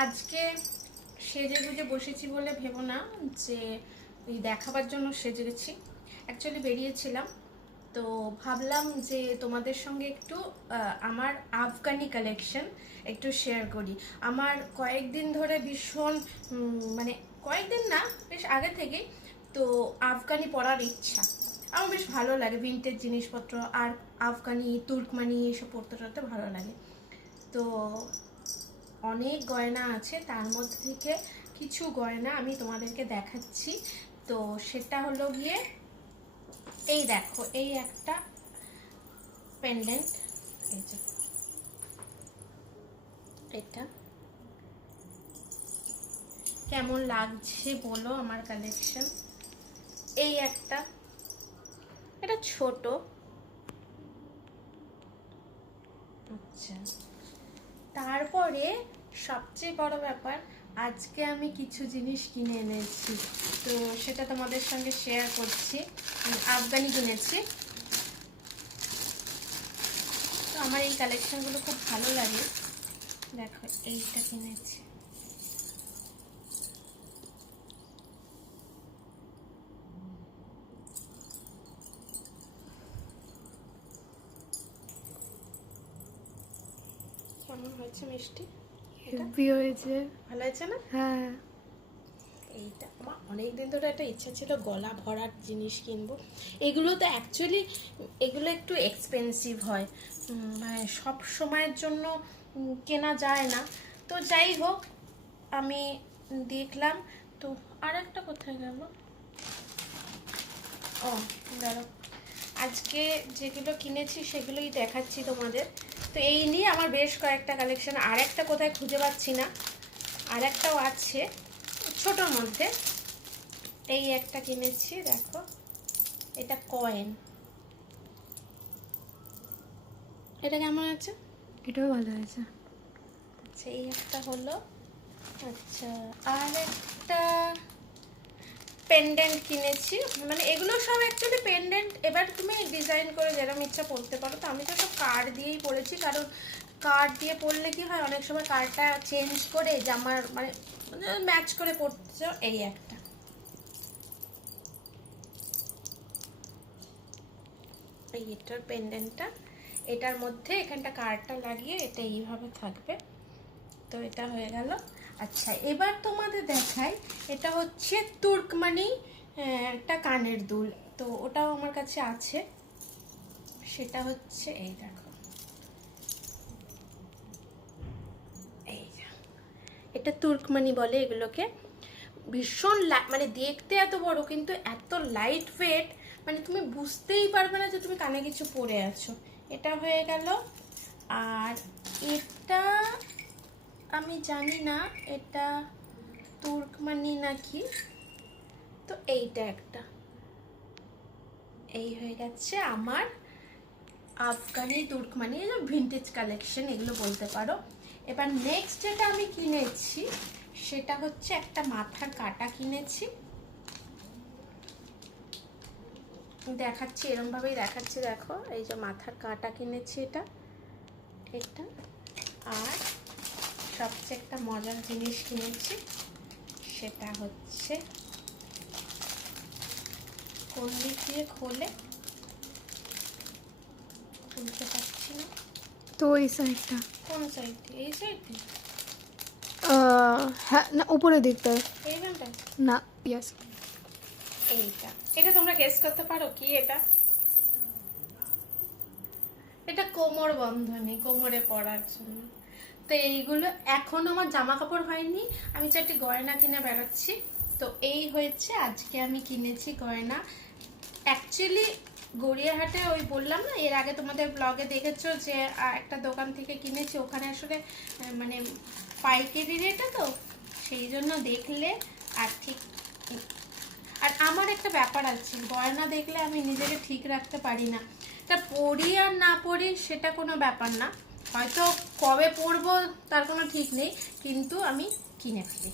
আজকে সেজে গুজে বসেছি বলে ভেবো না যে এই দেখাবার জন্য সেজে গেছি। অ্যাকচুয়ালি বেরিয়েছিলাম, তো ভাবলাম যে তোমাদের সঙ্গে একটু আমার আফগানি কালেকশন একটু শেয়ার করি। আমার কয়েকদিন ধরে ভীষণ মানে কয়েকদিন না, বেশ আগে থেকেই তো আফগানি পরার ইচ্ছা। আমার বেশ ভালো লাগে ভিন্টেজ জিনিসপত্র, আর আফগানি তুর্কমানি এসব পরতে টরতে ভালো লাগে। তো অনেক গয়না আছে, তার মধ্যে থেকে কিছু গয়না আমি তোমাদেরকে দেখাচ্ছি। তো সেটা হলো গিয়ে এই দেখো, এই একটা পেন্ডেন্ট, এই যে এটা কেমন লাগছে বলো আমার কালেকশন। এই একটা, এটা ছোট, আচ্ছা। তারপরে সবচেয়ে বড় ব্যাপার, আজকে আমি কিছু জিনিস কিনে এনেছি, তো সেটা তোমাদের সঙ্গে শেয়ার করছি। আফগানি কিনেছি, তো আমার এই কালেকশনগুলো খুব ভালো লাগে। দেখো এইটা কিনেছি, কেমন হয়েছে মিষ্টি? হেভি হয়েছে। ভালো হয়েছে না? হ্যাঁ, এইটা আমার অনেকদিন ধরে একটা ইচ্ছা ছিল গলা ভরার জিনিস কিনবো। এগুলো তো অ্যাকচুয়ালি এগুলো একটু এক্সপেন্সিভ হয়, মানে সব সময়ের জন্য কেনা যায় না। তো যাই হোক, আমি দেখলাম। তো আর একটা কোথায় গেল, ও দাঁড়াও, আজকে যেগুলো কিনেছি সেগুলোই দেখাচ্ছি তোমাদের। তো এই নিয়ে আমার বেশ কয়েকটা কালেকশন, আর একটা কোথায় খুঁজে পাচ্ছি না, আর একটাও আছে ছোটোর মধ্যে। এই একটা কিনেছি, দেখো এটা কয়েন, এটা কেমন আছে? এটাও ভালো হয়েছে। আচ্ছা এই একটা হলো। আচ্ছা, আর একটা পেন্ডেন্ট কিনেছি, মানে এগুলো সব অ্যাকচুয়ালি পেন্ডেন্ট, এবার তুমি ডিজাইন করে যেরকম ইচ্ছা পড়তে পারো। তো আমি তো সব কার্ড দিয়েই পড়েছি, কারণ কার্ড দিয়ে পড়লে কি হয়, অনেক সময় কার্ডটা চেঞ্জ করে জামার মানে ম্যাচ করে পড়তে চাও। এই একটা, এই এটার পেন্ডেন্টটা, এটার মধ্যে এখানটা কার্ডটা লাগিয়ে এটা এইভাবে থাকবে। তো এটা হয়ে গেল। আচ্ছা এবার তোমাদের দেখাই, এটা হচ্ছে তুর্কমানি একটা কানের দুল, তো ওটাও আমার কাছে আছে। সেটা হচ্ছে এই দেখো, এই এটা তুর্কমানি বলে এগুলোকে। ভীষণ মানে দেখতে এত বড় কিন্তু এত লাইট ওয়েট, মানে তুমি বুঝতেই পারবে না যে তুমি কানে কিছু পরে আছো। এটা হয়ে গেল। আর এটা আমি জানি না এটা তুর্কমানি নাকি, তো এইটা একটা, এই হয়ে গেছে আমার আফগানি তুর্কমানি ভিন্টেজ কালেকশন, এগুলো বলতে পারো। এবার নেক্সট যেটা আমি কিনেছি সেটা হচ্ছে একটা মাথার কাটা কিনেছি, দেখাচ্ছি এরম ভাবেই দেখাচ্ছি। দেখো এই যে মাথার কাটা কিনেছি, এটা এটা আর সবচেয়ে একটা মজার জিনিস কিনেছি, সেটা হচ্ছে কোন দিক দিয়ে খোলে, খুলতে পারছি না। তো এই সাইডটা, কোন সাইড দিয়ে? এই সাইড দিয়ে? হ্যাঁ না, উপরের দিকটা এইখানটা? না, ইয়েস। এইটা, এটা তোমরা গেস করতে পারো কি এটা? এটা কোমর বন্ধনী, কোমরে পরার জন্য। তো এইগুলো এখন আমার জামা কাপড় হয়নি, আমি চারটি গয়না কিনে বেরোচ্ছি। তো এই হয়েছে আজকে আমি কিনেছি গয়না। অ্যাকচুয়ালি গড়িয়াহাটে ওই বললাম না এর আগে তোমাদের ব্লগে দেখেছো যে একটা দোকান থেকে কিনেছি, ওখানে আসলে মানে পাইকারি রেটে, তো সেই জন্য দেখলে আর ঠিক। আর আমার একটা ব্যাপার আছে, গয়না দেখলে আমি নিজেকে ঠিক রাখতে পারি না, এটা পরি আর না পরি সেটা কোনো ব্যাপার না, হয়তো কবে পরবো তার কোনো ঠিক নেই, কিন্তু আমি কিনে ফেলি।